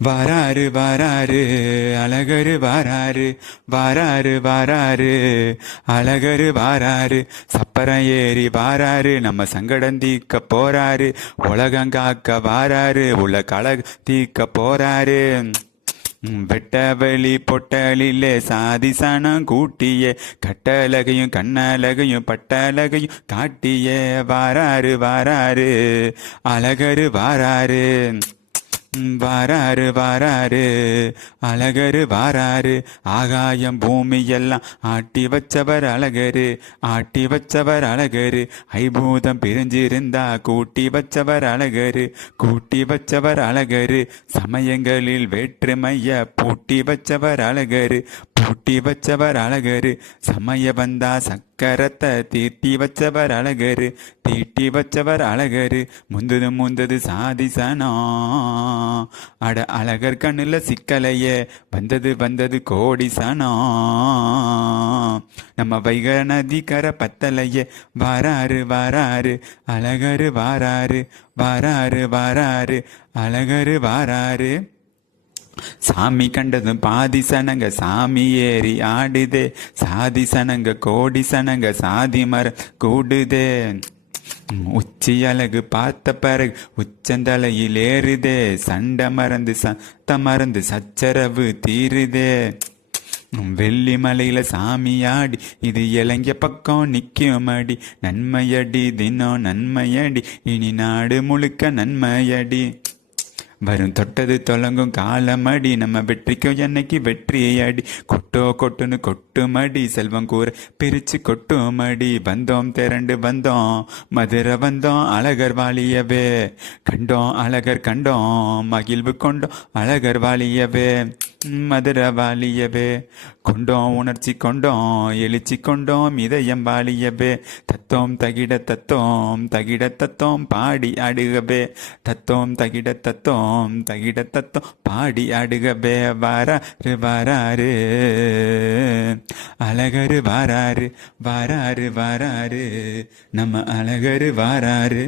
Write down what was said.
வாராரு வாராரு அழகரு வாராரு, வாராரு வாராரு அழகரு வாராரு, சப்பரம் ஏறி வாராரு, நம்ம சங்கடம் தீக்க போறாரு, உலகம் காக்க வாராரு, உள்ள கழக தீக்க போறாரு. வெட்டவெளி பொட்டலிலே சாதி சனம் கூட்டியே, கட்டழகையும் கண்ணழகையும் பட்டழகையும் காட்டியே, வாராரு வாராரு அழகரு வாராரு, வாராரு வாராரு அழகரு வாராரு, ஆகாயம் பூமி எல்லாம் ஆட்டி வச்சவர் அழகரு, ஆட்டி வச்சவர் அழகரு, ஐபூதம் பிரிஞ்சிருந்தா கூட்டி வச்சவர் அழகரு, கூட்டி வச்சவர் அழகரு, சமயங்களில் வேற்றுமைய பூட்டி வச்சவர் அழகரு, பூட்டி வச்சவர் அழகரு, சமய வந்தா சக்கரத்தை தீட்டி வச்சவர் அழகரு, தீட்டி வச்சவர் அழகரு, முந்தது முந்தது சாதிசனோ, அட அழகர் கண்ணுல சிக்கலையே, வந்தது வந்தது கோடி சனோ, நம்ம வைக நதி கர பத்தலையே, வாராரு வாராரு அழகரு வாராரு, வாராரு வாராரு அழகரு வாராரு. சாமி கண்டதும் பாதி சனங்க சாமி ஏறி ஆடுதே, சாதி சனங்க கோடி சனங்க சாதி மர கூடுதே, உச்சி அழகு பார்த்த பிறகு உச்சந்தலையில் ஏறுதே, சண்டை மறந்து சத்த மறந்து சச்சரவு தீருதே, வெள்ளி மலையில சாமியாடி இது இளங்கிய பக்கம் நிற்கும் அடி, நன்மையடி தினம் நன்மையடி, இனி நாடு முழுக்க நன்மையடி, வரும் தொட்டது தொலங்கும் காலமடி, நம்ம வெற்றிக்கும் என்னைக்கு வெற்றியடி, கொட்டோ கொட்டுன்னு கொட்டுமடி, செல்வம் கூற பிரிச்சு கொட்டுமடி, வந்தோம் திரண்டு வந்தோம் மதுரை வந்தோம் அழகர் வாழியவே, கண்டோம் அழகர் கண்டோம் மகிழ்வு கொண்டோம் அழகர் வாழியவே, மதுரை வாழியவே, கொண்டோம் உணர்ச்சி கொண்டோம் எழுச்சி கொண்டோம் இதயம் வாழியவே, தத்தோம் தகிட தத்தோம் தகிட தத்தோம் பாடி அடுகவே, தத்தோம் தகிட தத்தோம் தகிட தத்தோம் பாடி அடுகவே, வாராரு வாராரு அழகரு வாராரு, வாராரு வாராரு நம்ம அழகரு வாராரு.